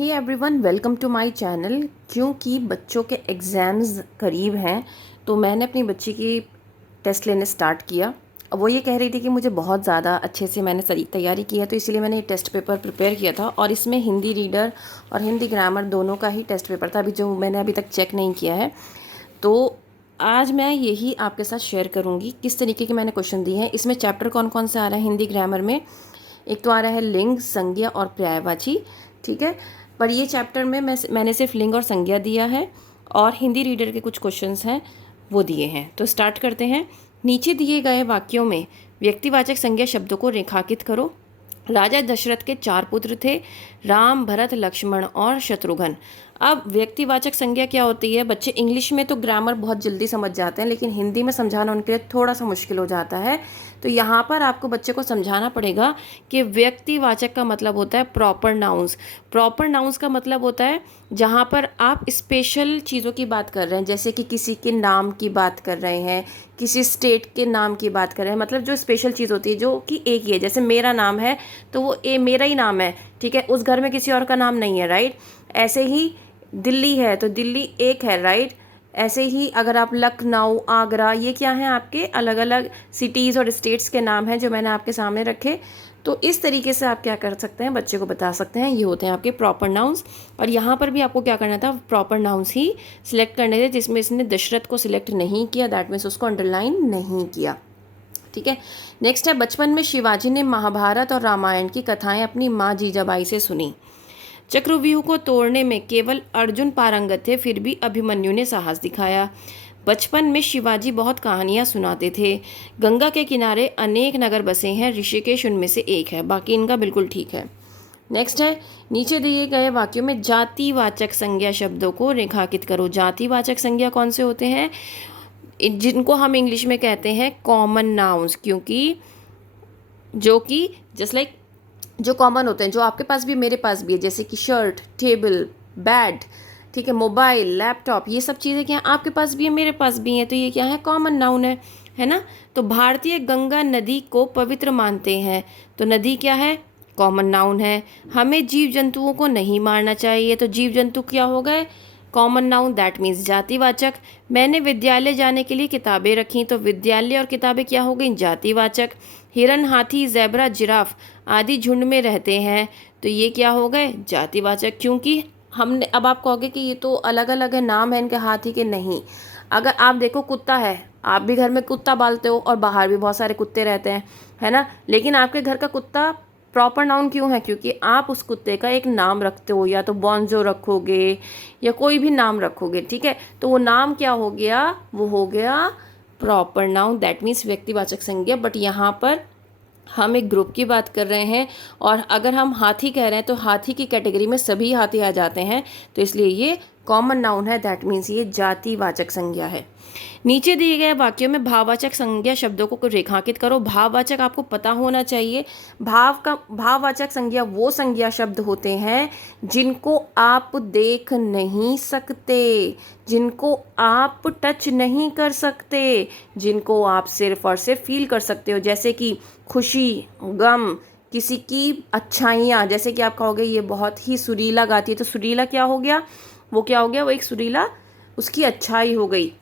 Hey everyone, welcome to my channel. क्योंकि बच्चों के एग्ज़ाम्स करीब हैं तो मैंने अपनी बच्ची की टेस्ट लेने स्टार्ट किया। अब वो ये कह रही थी कि मुझे बहुत ज़्यादा अच्छे से मैंने तैयारी की है, तो इसीलिए मैंने ये टेस्ट पेपर प्रिपेयर किया था। और इसमें हिंदी रीडर और हिंदी ग्रामर दोनों का ही टेस्ट पेपर था, अभी जो मैंने अभी तक चेक नहीं किया है। तो आज मैं यही आपके साथ शेयर करूँगी किस तरीके के मैंने क्वेश्चन दिए हैं। इसमें चैप्टर कौन कौन से आ रहा है हिंदी ग्रामर में। एक तो आ रहा है लिंग, संज्ञा और पर्यायवाची, ठीक है। पर ये चैप्टर में मैंने सिर्फ लिंग और संज्ञा दिया है और हिंदी रीडर के कुछ क्वेश्चंस हैं वो दिए हैं। तो स्टार्ट करते हैं। नीचे दिए गए वाक्यों में व्यक्तिवाचक संज्ञा शब्दों को रेखांकित करो। राजा दशरथ के 4 पुत्र थे, राम, भरत, लक्ष्मण और शत्रुघ्न। अब व्यक्तिवाचक संज्ञा क्या होती है? बच्चे इंग्लिश में तो ग्रामर बहुत जल्दी समझ जाते हैं, लेकिन हिंदी में समझाना उनके लिए थोड़ा सा मुश्किल हो जाता है। तो यहाँ पर आपको बच्चे को समझाना पड़ेगा कि व्यक्तिवाचक का मतलब होता है प्रॉपर नाउन्स। प्रॉपर नाउन्स का मतलब होता है जहाँ पर आप स्पेशल चीज़ों की बात कर रहे हैं, जैसे कि किसी के नाम की बात कर रहे हैं, किसी स्टेट के नाम की बात कर रहे हैं। मतलब जो स्पेशल चीज़ होती है जो कि एक ही है। जैसे मेरा नाम है तो वो मेरा ही नाम है, ठीक है, उस घर में किसी और का नाम नहीं है, राइट। ऐसे ही दिल्ली है तो दिल्ली एक है, राइट। ऐसे ही अगर आप लखनऊ, आगरा, ये क्या हैं? आपके अलग अलग सिटीज़ और स्टेट्स के नाम हैं जो मैंने आपके सामने रखे। तो इस तरीके से आप क्या कर सकते हैं, बच्चे को बता सकते हैं। ये होते हैं आपके प्रॉपर नाउन्स। और यहाँ पर भी आपको क्या करना था, प्रॉपर नाउन्स ही सिलेक्ट करने थे। जिसमें इसने दशरथ को सिलेक्ट नहीं किया, दैट मीन्स उसको अंडरलाइन नहीं किया, ठीक है। नेक्स्ट है, बचपन में शिवाजी ने महाभारत और रामायण की कथाएं अपनी माँ जीजाबाई से सुनी। चक्रव्यूह को तोड़ने में केवल अर्जुन पारंगत थे, फिर भी अभिमन्यु ने साहस दिखाया। बचपन में शिवाजी बहुत कहानियां सुनाते थे। गंगा के किनारे अनेक नगर बसे हैं, ऋषिकेश उनमें से एक है। बाकी इनका बिल्कुल ठीक है। नेक्स्ट है, नीचे दिए गए वाक्यों में जातिवाचक संज्ञा शब्दों को रेखांकित करो। जातिवाचक संज्ञा कौन से होते हैं? जिनको हम इंग्लिश में कहते हैं कॉमन नाउन्स, क्योंकि जो कि जस्ट लाइक जो कॉमन होते हैं, जो आपके पास भी मेरे पास भी है, जैसे कि शर्ट, टेबल, बेड, ठीक है, मोबाइल, लैपटॉप, ये सब चीज़ें क्या हैं? आपके पास भी है, मेरे पास भी हैं। तो ये क्या है? कॉमन नाउन है ना। तो भारतीय गंगा नदी को पवित्र मानते हैं, तो नदी क्या है? कॉमन नाउन है। हमें जीव जंतुओं को नहीं मारना चाहिए, तो जीव जंतु क्या हो गए? कॉमन नाउन, दैट मीन्स जातिवाचक। मैंने विद्यालय जाने के लिए किताबें रखी, तो विद्यालय और किताबें क्या हो गई? जातिवाचक। हिरन, हाथी, ज़ेब्रा, जिराफ आदि झुंड में रहते हैं, तो ये क्या हो गए? जातिवाचक। क्योंकि हमने, अब आप कहोगे कि ये तो अलग अलग है, नाम है इनके, हाथी के। नहीं, अगर आप देखो, कुत्ता है, आप भी घर में कुत्ता पालते हो और बाहर भी बहुत सारे कुत्ते रहते हैं, है ना। लेकिन आपके घर का कुत्ता प्रॉपर नाउन क्यों है? क्योंकि आप उस कुत्ते का एक नाम रखते हो, या तो बॉन्जो रखोगे या कोई भी नाम रखोगे, ठीक है। तो वो नाम क्या हो गया? वो हो गया प्रॉपर नाउन, दैट मीन्स व्यक्तिवाचक संज्ञा। बट यहाँ पर हम एक ग्रुप की बात कर रहे हैं, और अगर हम हाथी कह रहे हैं तो हाथी की कैटेगरी में सभी हाथी आ जाते हैं, तो इसलिए ये कॉमन नाउन है, दैट मीन्स ये जातिवाचक संज्ञा है। नीचे दिए गए वाक्यों में भाववाचक संज्ञा शब्दों को रेखांकित करो। भाववाचक आपको पता होना चाहिए। भाववाचक संज्ञा वो संज्ञा शब्द होते हैं जिनको आप देख नहीं सकते, जिनको आप टच नहीं कर सकते, जिनको आप सिर्फ और सिर्फ फील कर सकते हो। जैसे कि खुशी, गम, किसी की अच्छाइयाँ। जैसे कि आप कहोगे ये बहुत ही सुरीला गाती है, तो सुरीला क्या हो गया? वो क्या हो गया? वो एक सुरीला, उसकी अच्छाई हो गई,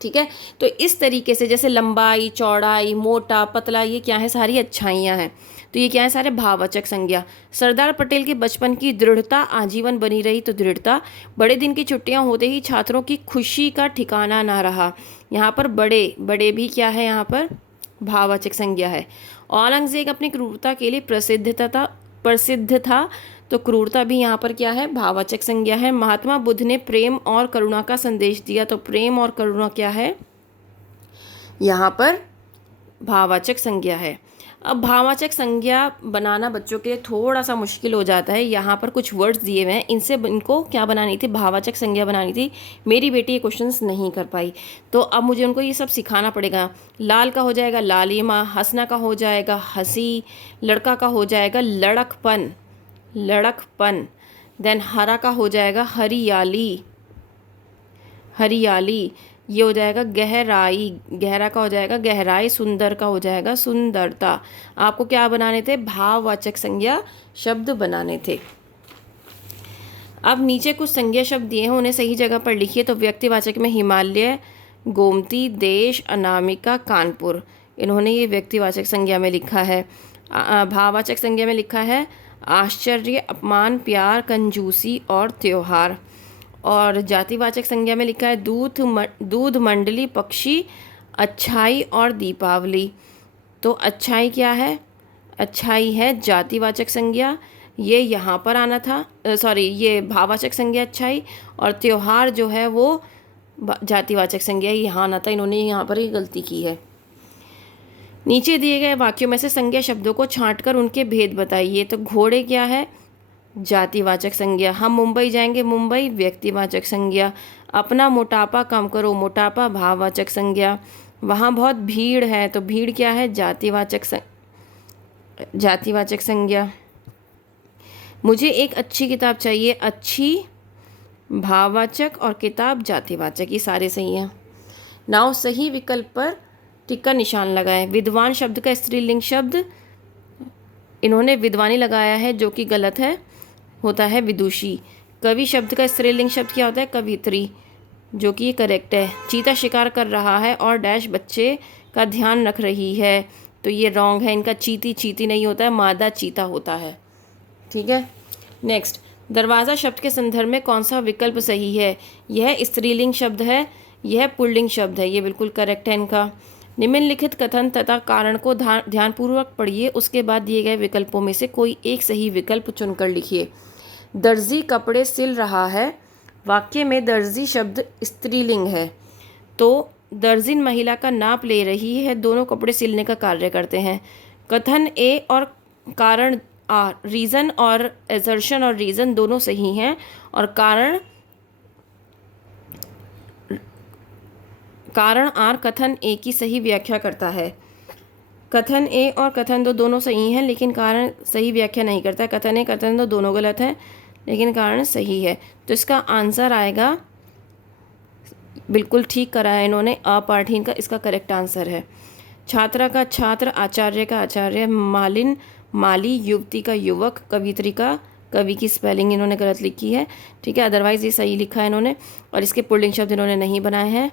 ठीक है। तो इस तरीके से जैसे लंबाई, चौड़ाई, मोटा, पतला, ये क्या है? सारी अच्छाइयाँ हैं। तो ये क्या है? सारे भाववाचक संज्ञा। सरदार पटेल के बचपन की दृढ़ता आजीवन बनी रही, तो दृढ़ता। बड़े दिन की छुट्टियां होते ही छात्रों की खुशी का ठिकाना ना रहा। यहाँ पर बड़े बड़े भी क्या है? यहाँ पर भाववाचक संज्ञा है। औरंगजेब अपनी क्रूरता के लिए प्रसिद्ध था, तो क्रूरता भी यहाँ पर क्या है? भाववाचक संज्ञा है। महात्मा बुद्ध ने प्रेम और करुणा का संदेश दिया, तो प्रेम और करुणा क्या है? यहाँ पर भाववाचक संज्ञा है। अब भाववाचक संज्ञा बनाना बच्चों के लिए थोड़ा सा मुश्किल हो जाता है। यहाँ पर कुछ वर्ड्स दिए हुए हैं, इनसे इनको क्या बनानी थी? भाववाचक संज्ञा बनानी थी। मेरी बेटी ये क्वेश्चंस नहीं कर पाई, तो अब मुझे उनको ये सब सिखाना पड़ेगा। लाल का हो जाएगा लालिमा, हंसना का हो जाएगा हंसी, लड़का का हो जाएगा लड़कपन, लड़कपन। देन हरा का हो जाएगा हरियाली, हरियाली। ये हो जाएगा गहराई, गहरा का हो जाएगा गहराई, सुंदर का हो जाएगा सुंदरता। आपको क्या बनाने थे? भाववाचक संज्ञा शब्द बनाने थे। अब नीचे कुछ संज्ञा शब्द दिए हैं, उन्हें सही जगह पर लिखिए। तो व्यक्तिवाचक में हिमालय, गोमती, देश, अनामिका, कानपुर, इन्होंने ये व्यक्तिवाचक संज्ञा में लिखा है। भाववाचक संज्ञा में लिखा है आश्चर्य, अपमान, प्यार, कंजूसी और त्योहार। और जातिवाचक संज्ञा में लिखा है दूध मंडली, पक्षी, अच्छाई और दीपावली। तो अच्छाई क्या है? अच्छाई है जातिवाचक संज्ञा, ये यहाँ पर आना था, सॉरी ये भाववाचक संज्ञा अच्छाई, और त्योहार जो है वो जातिवाचक संज्ञा यहाँ आना था। इन्होंने यहाँ पर ही गलती की है। नीचे दिए गए वाक्यों में से संज्ञा शब्दों को छांटकर उनके भेद बताइए। तो घोड़े क्या है? जातिवाचक संज्ञा। हम मुंबई जाएंगे, मुंबई व्यक्तिवाचक संज्ञा। अपना मोटापा कम करो, मोटापा भाववाचक संज्ञा। वहाँ बहुत भीड़ है, तो भीड़ क्या है? जातिवाचक संज्ञा। मुझे एक अच्छी किताब चाहिए, अच्छी भाववाचक और किताब जातिवाचक, ये सारे सही हैं। नाउ सही विकल्प पर टिक का निशान लगाएं। विद्वान शब्द का स्त्रीलिंग शब्द, इन्होंने विद्वानी लगाया है जो कि गलत है, होता है विदुषी। कवि शब्द का स्त्रीलिंग शब्द क्या होता है? कवित्री, जो कि करेक्ट है। चीता शिकार कर रहा है और डैश बच्चे का ध्यान रख रही है, तो ये रॉन्ग है। इनका चीती नहीं होता है, मादा चीता होता है। ठीक है। नेक्स्ट, दरवाज़ा शब्द के संदर्भ में कौन सा विकल्प सही है? यह स्त्रीलिंग शब्द है, यह पुल्लिंग शब्द है, ये बिल्कुल करेक्ट है इनका। निम्नलिखित कथन तथा कारण को ध्यानपूर्वक पढ़िए, उसके बाद दिए गए विकल्पों में से कोई एक सही विकल्प चुनकर लिखिए। दर्जी कपड़े सिल रहा है, वाक्य में दर्जी शब्द स्त्रीलिंग है, तो दर्जिन महिला का नाप ले रही है, दोनों कपड़े सिलने का कार्य करते हैं। कथन ए और कारण आर, रीज़न और एजर्शन और रीज़न दोनों सही हैं, और कारण आर कथन ए की सही व्याख्या करता है। कथन ए और कथन दो दोनों सही हैं, लेकिन कारण सही व्याख्या नहीं करता। कथन ए कथन दो दोनों गलत हैं, लेकिन कारण सही है। तो इसका आंसर आएगा, बिल्कुल ठीक करा है इन्होंने, अ पार्ट ही इनका इसका करेक्ट आंसर है। छात्रा का छात्र, आचार्य का आचार्य, मालिन माली, युवती का युवक, कवित्री का कवि की स्पेलिंग इन्होंने गलत लिखी है। ठीक है, अदरवाइज़ ये सही लिखा है इन्होंने, और इसके पुल्लिंग शब्द इन्होंने नहीं बनाए हैं।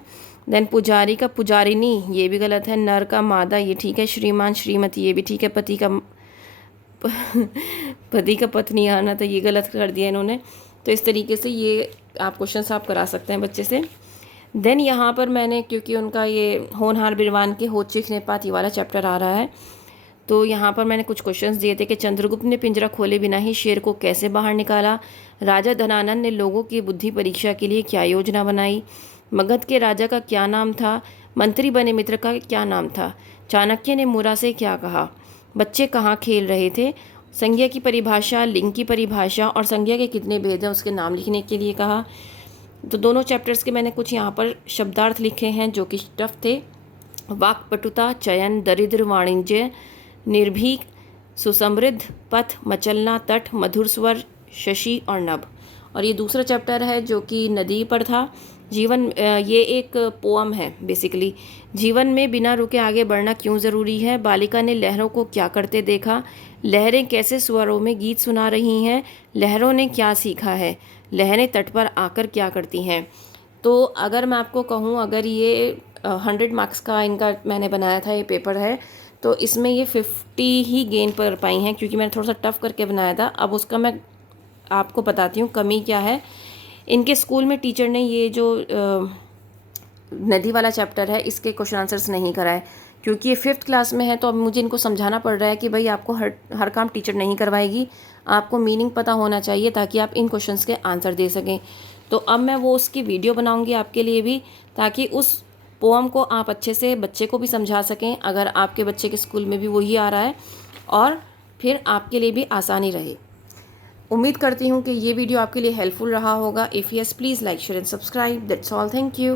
देन पुजारी का पुजारिनी, ये भी गलत है। नर का मादा, ये ठीक है। श्रीमान श्रीमती, ये भी ठीक है। पति का पत्नी आना, तो ये गलत कर दिया इन्होंने। तो इस तरीके से ये आप क्वेश्चन आप करा सकते हैं बच्चे से। देन यहाँ पर मैंने, क्योंकि उनका ये होनहार बिरवान के हो चिखने पाती वाला चैप्टर आ रहा है, तो यहाँ पर मैंने कुछ क्वेश्चंस दिए थे कि चंद्रगुप्त ने पिंजरा खोले बिना ही शेर को कैसे बाहर निकाला? राजा धनानंद ने लोगों की बुद्धि परीक्षा के लिए क्या योजना बनाई? मगध के राजा का क्या नाम था? मंत्री बने मित्र का क्या नाम था? चाणक्य ने मुरा से क्या कहा? बच्चे कहाँ खेल रहे थे? संज्ञा की परिभाषा, लिंग की परिभाषा और संज्ञा के कितने भेद हैं उसके नाम लिखने के लिए कहा। तो दोनों चैप्टर्स के मैंने कुछ यहाँ पर शब्दार्थ लिखे हैं जो कि टफ थे। वाक्पटुता, चयन, दरिद्र, वाणिज्य, निर्भीक, सुसमृद्ध, पथ, मचलना, तट, मधुर स्वर, शशि और नभ। और ये दूसरा चैप्टर है जो कि नदी पर था। जीवन, ये एक पोअम है बेसिकली। जीवन में बिना रुके आगे बढ़ना क्यों ज़रूरी है? बालिका ने लहरों को क्या करते देखा? लहरें कैसे स्वरों में गीत सुना रही हैं? लहरों ने क्या सीखा है? लहरें तट पर आकर क्या करती हैं? तो अगर मैं आपको कहूँ, अगर ये 100 मार्क्स का इनका मैंने बनाया था ये पेपर है, तो इसमें ये 50 ही गेन कर पाई हैं, क्योंकि मैंने थोड़ा सा टफ करके बनाया था। अब उसका मैं आपको बताती हूँ कमी क्या है। इनके स्कूल में टीचर ने ये जो नदी वाला चैप्टर है इसके क्वेश्चन आंसर्स नहीं कराए, क्योंकि ये 5th क्लास में है। तो अब मुझे इनको समझाना पड़ रहा है कि भाई आपको हर काम टीचर नहीं करवाएगी, आपको मीनिंग पता होना चाहिए ताकि आप इन क्वेश्चंस के आंसर दे सकें। तो अब मैं वो उसकी वीडियो बनाऊंगी आपके लिए भी, ताकि उस पोअम को आप अच्छे से बच्चे को भी समझा सकें, अगर आपके बच्चे के स्कूल में भी वही आ रहा है, और फिर आपके लिए भी आसानी रहे। उम्मीद करती हूँ कि ये वीडियो आपके लिए हेल्पफुल रहा होगा। If yes, please like, share and subscribe. That's all, thank you.